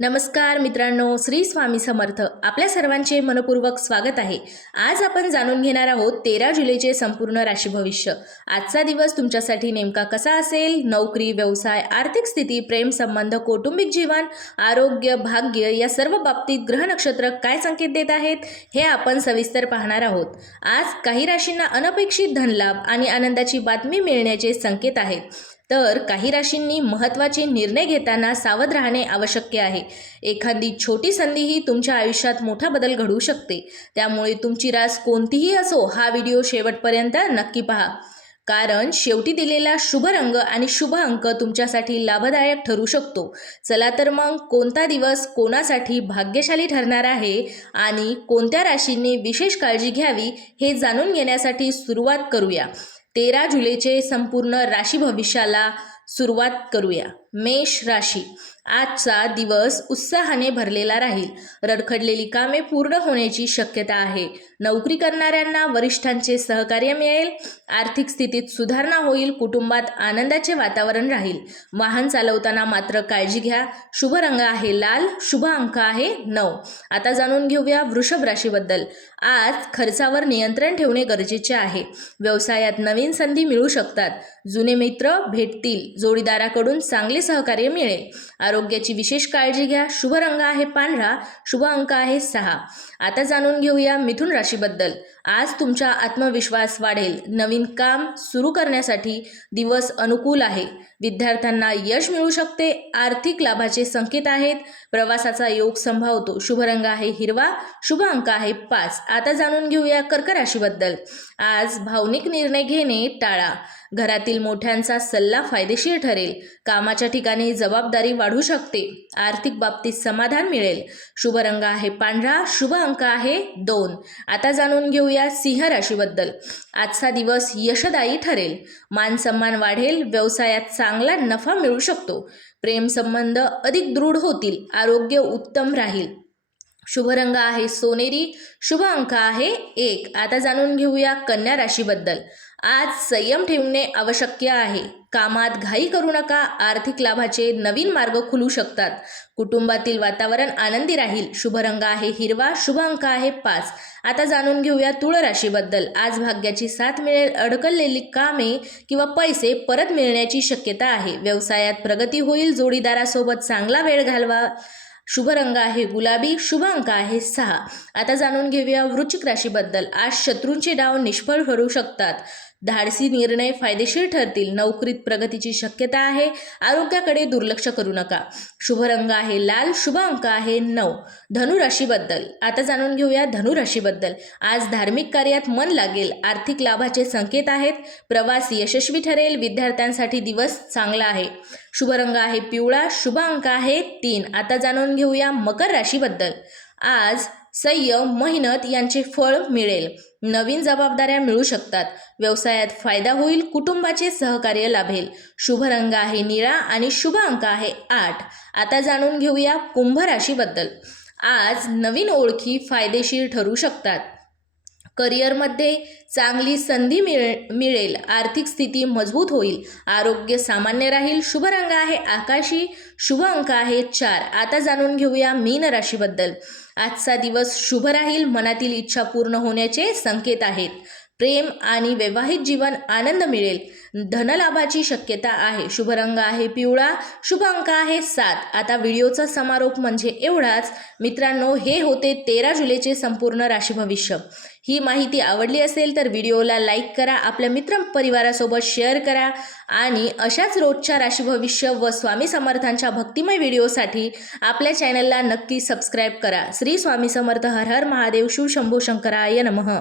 नमस्कार मित्रांनो, श्री स्वामी समर्थ. आपल्या सर्वांचे मनपूर्वक स्वागत आहे. आज आपण जाणून घेणार आहोत 13 जुलैचे संपूर्ण राशी भविष्य. आजचा दिवस तुमच्यासाठी नेमका कसा असेल? नोकरी, व्यवसाय, आर्थिक स्थिती, प्रेम संबंध, कौटुंबिक जीवन, आरोग्य, भाग्य या सर्व बाबतीत ग्रह नक्षत्र काय संकेत देत आहेत हे आपण सविस्तर पाहणार आहोत. आज काही राशींना अनपेक्षित धनलाभ आणि आनंदाची बातमी मिळण्याचे संकेत आहेत, तर काही राशींनी महत्त्वाचे निर्णय घेताना सावध राहणे आवश्यक आहे. एखादी छोटी संधीही तुमच्या आयुष्यात मोठा बदल घडवू शकते. त्यामुळे तुमची रास कोणतीही असो, हा व्हिडिओ शेवटपर्यंत नक्की पहा, कारण शेवटी दिलेला शुभ रंग आणि शुभ अंक तुमच्यासाठी लाभदायक ठरू शकतो. चला तर मग कोणता दिवस कोणासाठी भाग्यशाली ठरणार आहे आणि कोणत्या राशींनी विशेष काळजी घ्यावी हे जाणून घेण्यासाठी सुरुवात करूया. 13 जुलैचे संपूर्ण राशी भविष्याला सुरुवात करूया. मेष राशी. आजचा दिवस उत्साहाने भरलेला राहील. रखडलेली कामे पूर्ण होण्याची शक्यता आहे. नोकरी करणाऱ्यांना वरिष्ठांचे सहकार्य मिळेल. आर्थिक स्थितीत सुधारणा होईल. कुटुंबात आनंदाचे वातावरण राहील. वाहन चालवताना मात्र काळजी घ्या. शुभ रंग आहे लाल. शुभ अंक आहे 9. आता जाणून घेऊया वृषभ राशीबद्दल. आज खर्चावर नियंत्रण ठेवणे गरजेचे आहे. व्यवसायात नवीन संधी मिळू शकतात. जुने मित्र भेटतील. जोडीदाराकडून चांगले सहकार्य मिळेल. आरोग्याची विशेष काळजी घ्या. शुभ रंग आहे पांढरा. शुभ अंक आहे 6. आता जाणून घेऊया मिथुन राशीबद्दल. आज तुमचा आत्मविश्वास वाढेल. नवीन काम सुरू करण्यासाठी दिवस अनुकूल आहे. विद्यार्थ्यांना यश मिळू शकते. आर्थिक लाभाचे संकेत आहेत. प्रवासाचा योग संभावतो. शुभ रंग आहे हिरवा. शुभ अंक आहे 5. आता जाणून घेऊया कर्क राशीबद्दल. आज भावनिक निर्णय घेणे टाळा. घरातील मोठ्यांचा सल्ला फायदेशीर ठरेल. कामाच्या ठिकाणी जबाबदारी वाढू शकते. आर्थिक बाबतीत समाधान मिळेल. शुभ रंग आहे पांढरा. शुभ अंक आहे 2. आता जाणून घेऊया सिंह राशीबद्दल. आजचा दिवस यशदायी ठरेल. मान सन्मान वाढेल. व्यवसायात चांगला नफा मिळू शकतो. प्रेम संबंध अधिक दृढ होतील. आरोग्य उत्तम राहील. शुभ रंग आहे सोनेरी. शुभ अंक आहे 1. आता जाणून घेऊया कन्या राशीबद्दल. आज संयम ठेवणे आवश्यक आहे. कामात घाई करू नका. आर्थिक लाभाचे नवीन मार्ग खुलू शकतात. कुटुंबातील वातावरण आनंदी राहील. शुभ रंग आहे हिरवा. शुभ अंक आहे 5. आता जाणून घेऊया तुळ राशीबद्दल. आज भाग्याची साथ मिळेल. अडकलेली कामे किंवा पैसे परत मिळण्याची शक्यता आहे. व्यवसायात प्रगती होईल. जोडीदारासोबत चांगला वेळ घालवा. शुभ रंग आहे गुलाबी. शुभ अंक आहे 6. आता जाणून घेऊया वृश्चिक राशीबद्दल. आज शत्रूंचे डाव निष्फळ ठरू शकतात. धाडसी निर्णय फायदेशीर ठरतील. नोकरीत प्रगतीची शक्यता आहे. आरोग्याकडे दुर्लक्ष करू नका. शुभ रंग आहे लाल. शुभ अंक आहे 9. धनु राशीबद्दल. आता जाणून घेऊया धनु राशीबद्दल. आज धार्मिक कार्यात मन लागेल. आर्थिक लाभाचे संकेत आहेत. प्रवास यशस्वी ठरेल. विद्यार्थ्यांसाठी दिवस चांगला आहे. शुभ रंग आहे पिवळा. शुभ अंक आहे 3. आता जाणून घेऊया मकर राशीबद्दल. आज संयम मेहनत यांचे फळ मिळेल. नवीन जबाबदाऱ्या मिळू शकतात. व्यवसायात फायदा होईल. कुटुंबाचे सहकार्य लाभेल. शुभ रंग आहे निळा आणि शुभ अंक आहे 8. आता जाणून घेऊया कुंभ राशीबद्दल. आज नवीन ओळखी फायदेशीर ठरू शकतात. करिअरमध्ये चांगली संधी मिळेल. आर्थिक स्थिती मजबूत होईल. आरोग्य सामान्य राहील. शुभ रंग आहे आकाशी. शुभ अंक आहे 4. आता जाणून घेऊया मीन राशीबद्दल. आजचा दिवस शुभ राहील. मनातील इच्छा पूर्ण होण्याचे संकेत आहेत. प्रेम आणि वैवाहिक जीवन आनंद मिळेल. धनलाभाची शक्यता आहे. शुभ रंग आहे पिवळा. शुभ अंक आहे 7. आता व्हिडिओचा समारोप म्हणजे एवढाच. मित्रांनो, हे होते 13 जुलैचे संपूर्ण राशी भविष्य. ही माहिती आवडली असेल तर व्हिडिओला लाईक करा. आपल्या मित्रपरिवारासोबत शेअर करा आणि अशाच रोजच्या राशी भविष्य व स्वामी समर्थांच्या भक्तिमय व्हिडिओसाठी आपल्या चॅनलला नक्की सबस्क्राईब करा. श्री स्वामी समर्थ. हर हर महादेव. शिव शंभो शंकराय नमः.